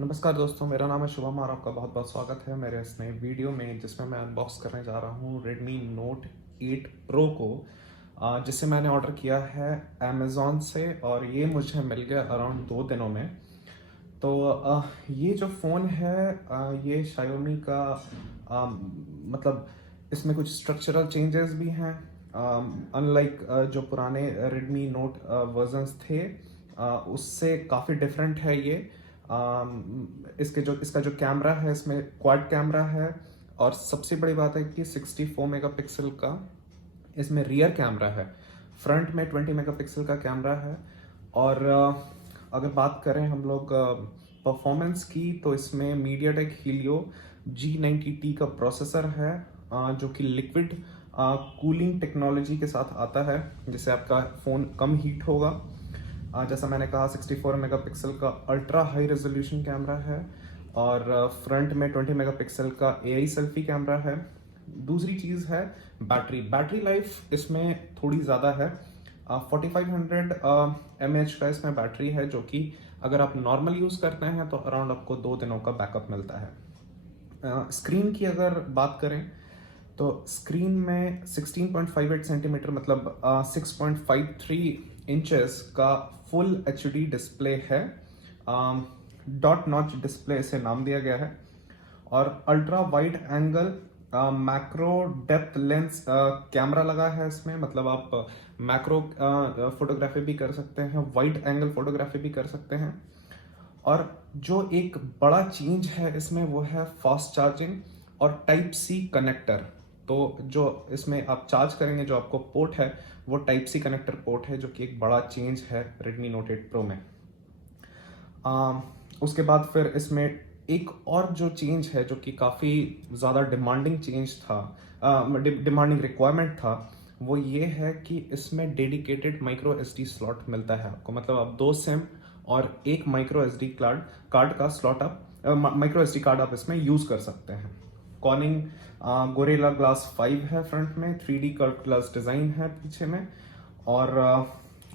नमस्कार दोस्तों, मेरा नाम है शुभम और आपका बहुत बहुत स्वागत है मेरे इस नए वीडियो में जिसमें मैं अनबॉक्स करने जा रहा हूँ Redmi Note 8 Pro को, जिसे मैंने ऑर्डर किया है अमेज़ॉन से और ये मुझे मिल गया अराउंड 2 दिनों में। तो ये जो फ़ोन है, ये Xiaomi का, मतलब इसमें कुछ स्ट्रक्चरल चेंजेस भी हैं। अनलाइक जो पुराने Redmi Note वर्जन्स थे, उससे काफ़ी डिफरेंट है ये। इसका जो कैमरा है, इसमें क्वाड कैमरा है और सबसे बड़ी बात है कि 64 मेगापिक्सल का इसमें रियर कैमरा है। फ्रंट में 20 मेगापिक्सल का कैमरा है। और अगर बात करें हम लोग परफॉर्मेंस की, तो इसमें मीडियाटेक हीलियो G90T का प्रोसेसर है, जो कि लिक्विड कूलिंग टेक्नोलॉजी के साथ आता है, जिससे आपका फ़ोन कम हीट होगा। जैसा मैंने कहा, 64 मेगापिक्सल का अल्ट्रा हाई रेजोल्यूशन कैमरा है और फ्रंट में 20 मेगापिक्सल का AI सेल्फी कैमरा है। दूसरी चीज़ है बैटरी लाइफ इसमें थोड़ी ज़्यादा है। 4500 mAh का इसमें बैटरी है, जो कि अगर आप नॉर्मल यूज़ करते हैं तो अराउंड आपको 2 दिनों का बैकअप मिलता है। स्क्रीन की अगर बात करें तो स्क्रीन में 16.58 सेंटीमीटर मतलब 6.53 इंचेस का फुल HD डिस्प्ले है। डॉट नॉच डिस्प्ले इसे नाम दिया गया है और ultra wide angle macro depth lens camera लगा है इसमें। मतलब आप मैक्रो फोटोग्राफी भी कर सकते हैं, वाइड एंगल फोटोग्राफी भी कर सकते हैं। और जो एक बड़ा चेंज है इसमें वो है फास्ट चार्जिंग और टाइप सी कनेक्टर। तो जो इसमें आप चार्ज करेंगे, जो आपको पोर्ट है वो टाइप सी कनेक्टर पोर्ट है, जो कि एक बड़ा चेंज है Redmi Note 8 Pro में। उसके बाद फिर इसमें एक और जो चेंज है, जो कि काफ़ी ज़्यादा डिमांडिंग चेंज था, डिमांडिंग रिक्वायरमेंट था, वो ये है कि इसमें डेडिकेटेड माइक्रो SD स्लॉट मिलता है आपको। मतलब आप 2 सिम और एक माइक्रो SD कार्ड का स्लॉट, आप माइक्रो SD कार्ड आप इसमें यूज़ कर सकते हैं। कॉर्निंग गोरिल्ला ग्लास 5 है फ्रंट में, 3D कर्व ग्लास डिज़ाइन है पीछे में और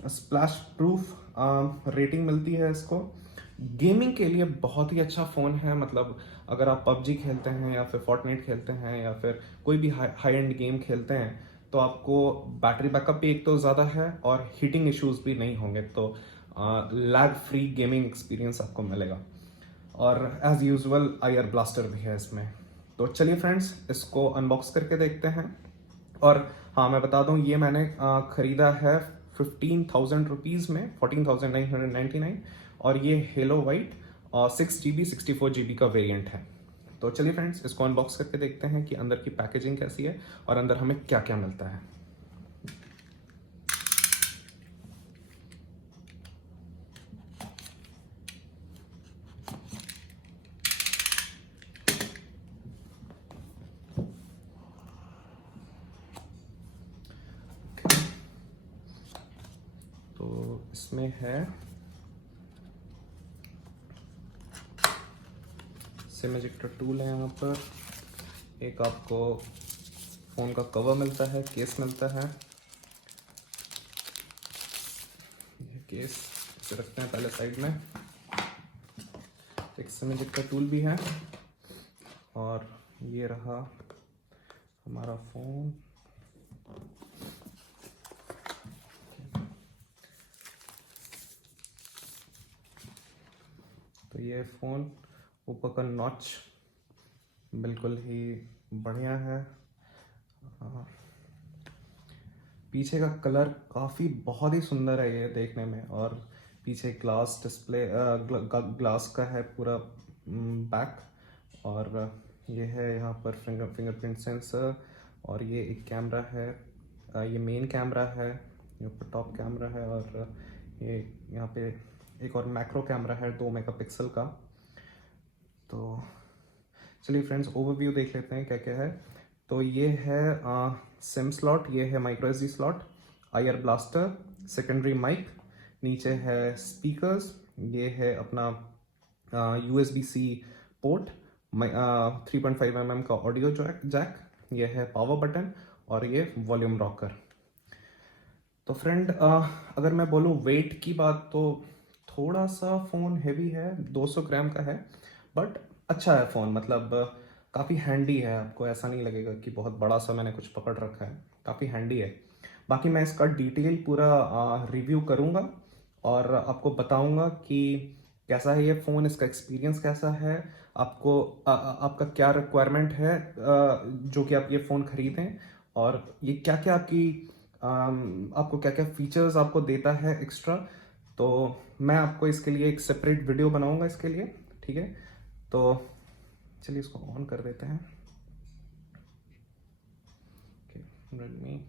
स्प्लैश प्रूफ रेटिंग मिलती है इसको। गेमिंग के लिए बहुत ही अच्छा फ़ोन है। मतलब अगर आप पबजी खेलते हैं या फिर फोर्टनाइट खेलते हैं या फिर कोई भी हाई एंड गेम खेलते हैं, तो आपको बैटरी बैकअप भी एक तो ज़्यादा है और हीटिंग इश्यूज भी नहीं होंगे, तो लैग फ्री गेमिंग एक्सपीरियंस आपको मिलेगा। और एज यूजुअल IR ब्लास्टर भी है इसमें। तो चलिए फ्रेंड्स, इसको अनबॉक्स करके देखते हैं। और हाँ, मैं बता दूं, ये मैंने खरीदा है 15,000 रुपीज़ में, 14,999। और ये हेलो वाइट 6 GB 64 GB का वेरिएंट है। तो चलिए फ्रेंड्स, इसको अनबॉक्स करके देखते हैं कि अंदर की पैकेजिंग कैसी है और अंदर हमें क्या क्या मिलता है। तो इसमें है सिम इजेक्टर टूल है यहाँ पर, एक आपको फ़ोन का कवर मिलता है, केस मिलता है। ये केस इसे रखते हैं पहले साइड में। एक सिम इजेक्टर टूल भी है और ये रहा हमारा फ़ोन। तो ये फ़ोन ऊपर का नॉच बिल्कुल ही बढ़िया है। पीछे का कलर काफ़ी बहुत ही सुंदर है ये देखने में। और पीछे ग्लास डिस्प्ले, ग्लास का है पूरा बैक। और ये है यहाँ पर फिंगरप्रिंट सेंसर और ये एक कैमरा है। ये मेन कैमरा है, यहाँ पर टॉप कैमरा है और ये यहाँ पे एक और मैक्रो कैमरा है 2 मेगापिक्सल का। तो चलिए फ्रेंड्स, ओवरव्यू देख लेते हैं क्या क्या है। तो ये है सिम स्लॉट, ये है micro SD slot, IR blaster, secondary mic, नीचे है स्पीकर्स, ये है अपना USB-C पोर्ट, 3.5 mm का ऑडियो जैक, ये है पावर बटन और ये वॉल्यूम रॉकर। तो फ्रेंड, अगर मैं बोलूँ वेट की बात, तो थोड़ा सा फ़ोन हैवी है, 200 ग्राम का है, बट अच्छा है फ़ोन, मतलब काफ़ी हैंडी है। आपको ऐसा नहीं लगेगा कि बहुत बड़ा सा मैंने कुछ पकड़ रखा है, काफ़ी हैंडी है। बाकी मैं इसका डिटेल पूरा रिव्यू करूँगा और आपको बताऊँगा कि कैसा है ये फ़ोन, इसका एक्सपीरियंस कैसा है, आपको आपका क्या रिक्वायरमेंट है जो कि आप ये फ़ोन ख़रीदें, और ये क्या क्या आपको क्या क्या फीचर्स आपको देता है एक्स्ट्रा। तो मैं आपको इसके लिए एक सेपरेट वीडियो बनाऊंगा इसके लिए, ठीक है। तो चलिए इसको ऑन कर देते हैं। रेडमी,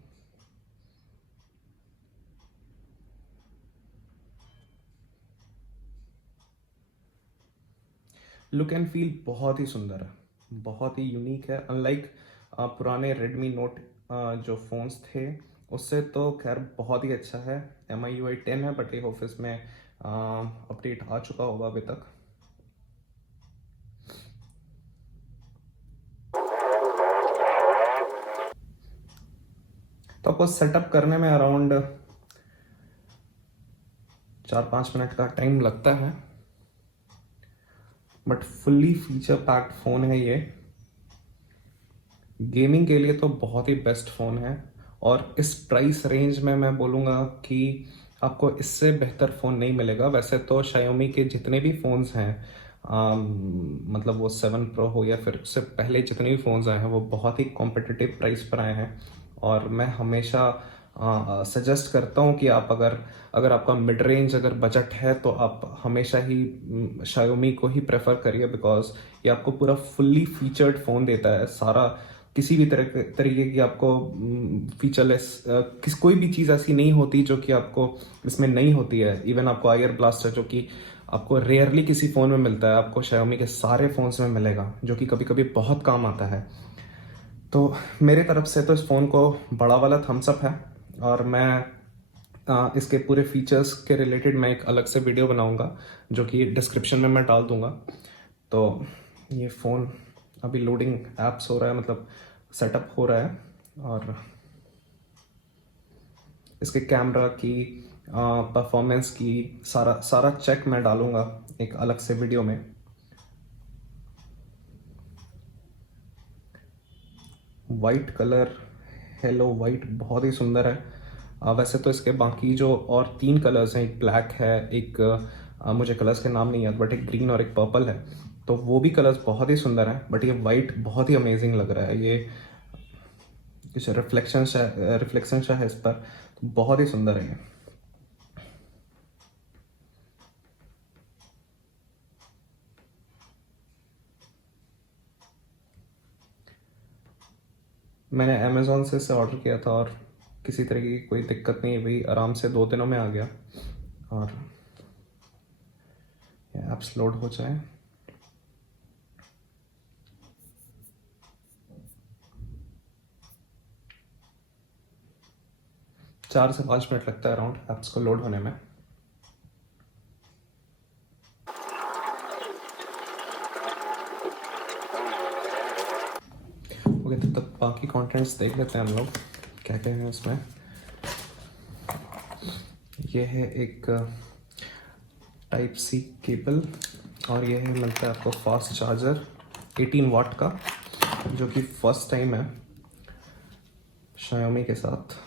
लुक एंड फील बहुत ही सुंदर है, बहुत ही यूनिक है। अनलाइक पुराने रेडमी नोट जो फ़ोन्स थे उससे तो खैर बहुत ही अच्छा है। MIUI 10 है, बट ये ऑफिस में अपडेट आ चुका होगा अभी तक। तो आपको सेटअप करने में अराउंड 4-5 मिनट का टाइम लगता है, but fully feature packed phone है ये। गेमिंग के लिए तो बहुत ही बेस्ट फ़ोन है, और इस प्राइस रेंज में मैं बोलूँगा कि आपको इससे बेहतर फ़ोन नहीं मिलेगा। वैसे तो Xiaomi के जितने भी फ़ोन्स हैं, मतलब वो 7 Pro हो या फिर उससे पहले जितने भी फ़ोन्स आए हैं, वो बहुत ही कॉम्पिटिटिव प्राइस पर आए हैं। और मैं हमेशा सजेस्ट करता हूँ कि आप अगर आपका मिड रेंज अगर बजट है तो आप हमेशा ही Xiaomi को ही प्रेफर करिए, बिकॉज ये आपको पूरा फुल्ली फीचर्ड फ़ोन देता है। सारा किसी भी तरीके की आपको फीचरलेस कोई भी चीज़ ऐसी नहीं होती जो कि आपको इसमें नहीं होती है। इवन आपको आयर ब्लास्टर जो कि आपको रेयरली किसी फ़ोन में मिलता है, आपको Xiaomi के सारे फ़ोन्स में मिलेगा, जो कि कभी कभी बहुत काम आता है। तो मेरे तरफ से तो इस फ़ोन को बड़ा वाला थम्स अप है, और मैं इसके पूरे फीचर्स के रिलेटेड मैं एक अलग से वीडियो बनाऊंगा जो कि डिस्क्रिप्शन में मैं डाल दूंगा। तो ये फ़ोन अभी लोडिंग एप्स हो रहा है, मतलब सेटअप हो रहा है, और इसके कैमरा की परफॉर्मेंस की सारा सारा चेक मैं डालूंगा एक अलग से वीडियो में। वाइट कलर, हेलो वाइट, बहुत ही सुंदर है। वैसे तो इसके बाकी जो और 3 कलर्स हैं, एक ब्लैक है, एक मुझे कलर्स के नाम नहीं याद, बट एक ग्रीन और एक पर्पल है, तो वो भी कलर्स बहुत ही सुंदर हैं। बट ये वाइट बहुत ही अमेजिंग लग रहा है। ये कुछ रिफ्लेक्शन है इस पर, तो बहुत ही सुंदर है ये। मैंने अमेज़ोन से इसे ऑर्डर किया था, और किसी तरह की कोई दिक्कत नहीं हुई, आराम से 2 दिनों में आ गया। और ऐप्स लोड हो जाए। चार से 5 मिनट लगता है अराउंड ऐप्स को लोड होने में। ओके, तब तक बाकी कंटेंट्स देख लेते हैं हम लोग क्या क्या है उसमें। ये है एक Type-C केबल, और ये है मिलता है आपको फास्ट चार्जर 18 वाट का, जो कि फर्स्ट टाइम है Xiaomi के साथ।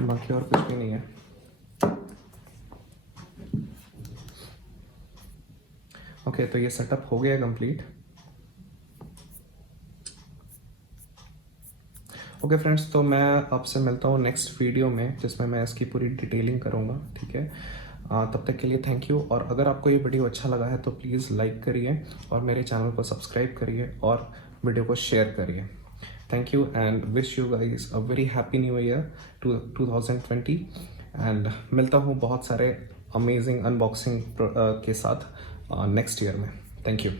बाकी और कुछ भी नहीं है। ओके, तो ये सेटअप हो गया कंप्लीट। ओके फ्रेंड्स, तो मैं आपसे मिलता हूँ नेक्स्ट वीडियो में, जिसमें मैं इसकी पूरी डिटेलिंग करूँगा, ठीक है। तब तक के लिए थैंक यू। और अगर आपको ये वीडियो अच्छा लगा है तो प्लीज़ लाइक करिए, और मेरे चैनल को सब्सक्राइब करिए, और वीडियो को शेयर करिए। Thank you, and wish you guys a very happy new year 2020। And मिलता हूँ बहुत सारे अमेजिंग अनबॉक्सिंग के साथ नेक्स्ट ईयर में। Thank you.